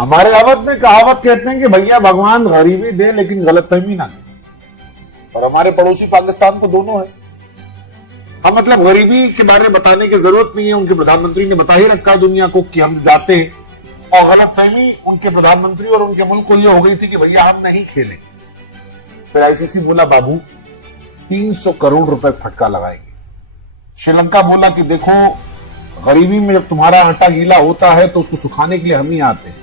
हमारे अवध में कहावत कहते हैं कि भैया भगवान गरीबी दे लेकिन गलतफहमी ना दे, और हमारे पड़ोसी पाकिस्तान को दोनों है। हम मतलब गरीबी के बारे में बताने की जरूरत नहीं है, उनके प्रधानमंत्री ने बता ही रखा दुनिया को कि हम जाते हैं। और गलतफहमी उनके प्रधानमंत्री और उनके मुल्क को यह हो गई थी कि भैया हम नहीं खेलेंगे। फिर आईसीसी बोला बाबू 300 करोड़ रुपए फटका लगाएंगे। श्रीलंका बोला कि देखो गरीबी में जब तुम्हारा आटा गीला होता है तो उसको सुखाने के लिए हम ही आते हैं।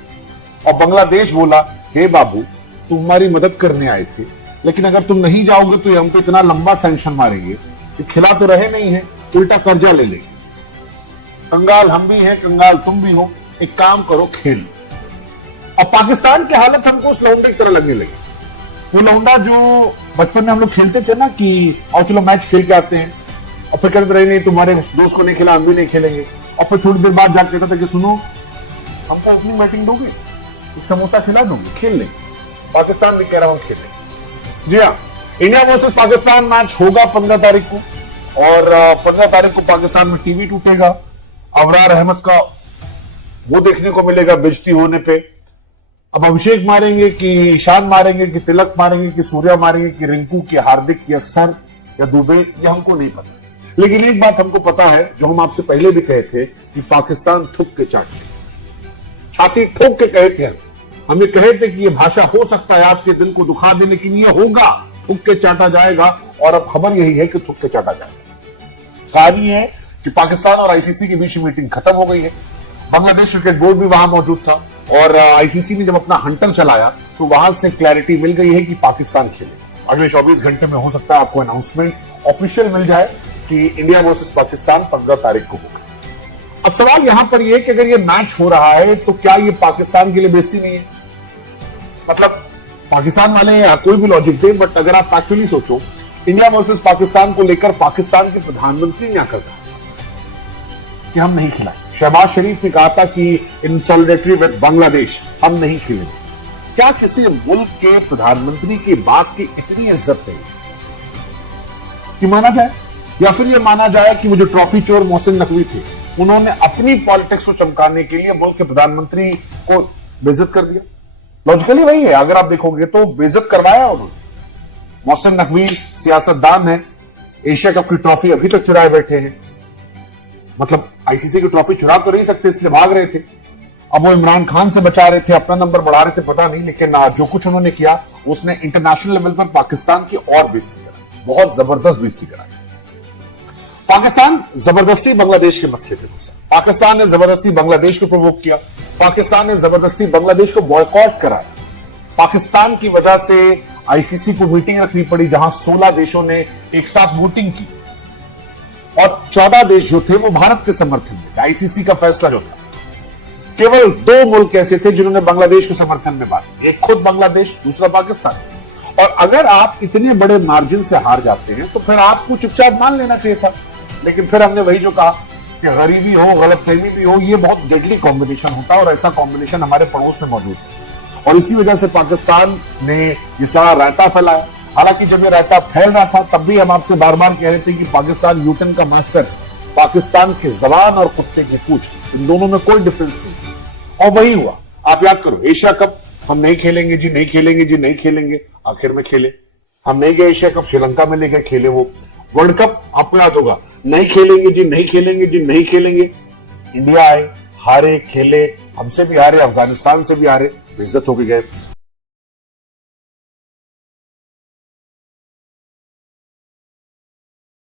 और बांग्लादेश बोला हे बाबू तुम हमारी मदद करने आए थे, लेकिन अगर तुम नहीं जाओगे तो हम पे इतना लंबा सैंक्शन मारेंगे कि खिला तो रहे नहीं है, उल्टा कर्जा ले लेंगे। कंगाल हम भी हैं, कंगाल तुम भी हो, एक काम करो खेल। और पाकिस्तान की हालत हमको उस लौंडे की तरह लगने लगी। वो लौंडा जो बचपन में हम लोग खेलते थे ना कि और चलो मैच खेल के आते हैं, और फिर कहते रहे नहीं तुम्हारे दोस्त को नहीं खेला हम भी नहीं खेलेंगे, और फिर थोड़ी देर बाद जाके कहता था कि सुनो हमको ओपनिंग बैटिंग दोगे, एक समोसा खिला दोगे, खेल लेंगे। पाकिस्तान भी कह रहा हूं खेल लेंगे। जी हाँ, इंडिया वर्सेस पाकिस्तान मैच होगा 15 तारीख को, और 15 तारीख को पाकिस्तान में टीवी टूटेगा। अबरार अहमद का वो देखने को मिलेगा बेइज्जती होने पे। अब अभिषेक मारेंगे कि ईशान मारेंगे कि तिलक मारेंगे कि सूर्या मारेंगे कि रिंकू की हार्दिक की अक्सर या दुबे, ये हमको नहीं पता। लेकिन एक बात हमको पता है जो हम आपसे पहले भी कहे थे कि पाकिस्तान ठुक के चाटते, छाती ठोक के कहे थे। हम ये कहे थे कि ये भाषा हो सकता है आपके दिल को दुखा दे, लेकिन ये होगा, ठुक के चाटा जाएगा। और अब खबर यही है कि ठुक के चाटा जाएगा। कहानी है कि पाकिस्तान और आईसीसी के बीच मीटिंग खत्म हो गई है। बांग्लादेश क्रिकेट बोर्ड भी वहां मौजूद था, और आईसीसी ने जब अपना हंटर चलाया तो वहां से क्लैरिटी मिल गई है कि पाकिस्तान खेले। अगले 24 घंटे में हो सकता है आपको अनाउंसमेंट ऑफिशियल मिल जाए कि इंडिया वर्सेस पाकिस्तान 15 तारीख को होगा। अब सवाल यहां पर यह कि अगर ये मैच हो रहा है तो क्या ये पाकिस्तान के लिए बेइज्जती नहीं है? मतलब पाकिस्तान वाले कोई भी लॉजिक दे, बट अगर आप फैक्चुअली सोचो, इंडिया वर्सेस पाकिस्तान को लेकर पाकिस्तान के प्रधानमंत्री ने आकर कहा कि हम नहीं खिलाएं। शहबाज शरीफ ने कहा था कि इन सॉलिडेरिटी विद बांग्लादेश हम नहीं खेलेंगे। क्या किसी मुल्क के प्रधानमंत्री की बात की इतनी इज्जत नहीं कि माना जाए? या फिर यह माना जाए कि वो जो ट्रॉफी चोर मोहसिन नकवी थे, उन्होंने अपनी पॉलिटिक्स को चमकाने के लिए मुल्क के प्रधानमंत्री को बेइज्जत कर दिया? लॉजिकली वही है, अगर आप देखोगे तो बेइज्जत करवाया उन्होंने। मोहसिन नकवी सियासतदान है, एशिया कप की ट्रॉफी अभी तक चुराए बैठे हैं। मतलब आईसीसी की ट्रॉफी चुरा तो नहीं सकते, इसलिए भाग रहे थे। अब वो इमरान खान से बचा रहे थे, अपना नंबर बढ़ा रहे थे, पता नहीं, लेकिन जो कुछ उन्होंने किया उसने इंटरनेशनल लेवल पर पाकिस्तान की और बेइज्जती कराई, बहुत जबरदस्त बेइज्जती कराई। पाकिस्तान जबरदस्ती बांग्लादेश के मसले पे घुसा, पाकिस्तान ने जबरदस्ती बांग्लादेश को प्रोवोक किया, पाकिस्तान ने जबरदस्ती बांग्लादेश को बॉयकॉट कराया। पाकिस्तान की वजह से आईसीसी को मीटिंग रखनी पड़ी जहां 16 देशों ने एक साथ वोटिंग की, और 14 देश जो थे वो भारत के समर्थन में थे। आईसीसी का फैसला जो था, केवल 2 मुल्क ऐसे थे जिन्होंने बांग्लादेश के समर्थन में बात की, एक खुद बांग्लादेश, दूसरा पाकिस्तान। और अगर आप इतने बड़े मार्जिन से हार जाते हैं तो फिर आपको चुपचाप मान लेना चाहिए था। लेकिन फिर हमने वही जो कहा कि गरीबी हो, गलतफहमी भी हो, ये बहुत डेडली कॉम्बिनेशन होता है, और ऐसा कॉम्बिनेशन हमारे पड़ोस में मौजूद है। और इसी वजह से पाकिस्तान ने ये सारा रायता फैलाया। हालांकि जब ये रायता फैल रहा था तब भी हम आपसे बार बार कह रहे थे कि पाकिस्तान यूटर्न का मास्टर है। पाकिस्तान की जबान और कुत्ते की पूंछ, इन दोनों में कोई डिफरेंस नहीं, और वही हुआ। आप याद करो, एशिया कप हम नहीं खेलेंगे जी, नहीं खेलेंगे जी, नहीं खेलेंगे, आखिर में खेले। हम नहीं गए एशिया कप, श्रीलंका में लेकर खेले। वो वर्ल्ड कप आपको याद होगा, नहीं खेलेंगे जी, नहीं खेलेंगे जी, नहीं खेलेंगे। इंडिया आए, हारे, खेले, हमसे भी हारे, अफगानिस्तान से भी हारे, बेइज्जत होके गए।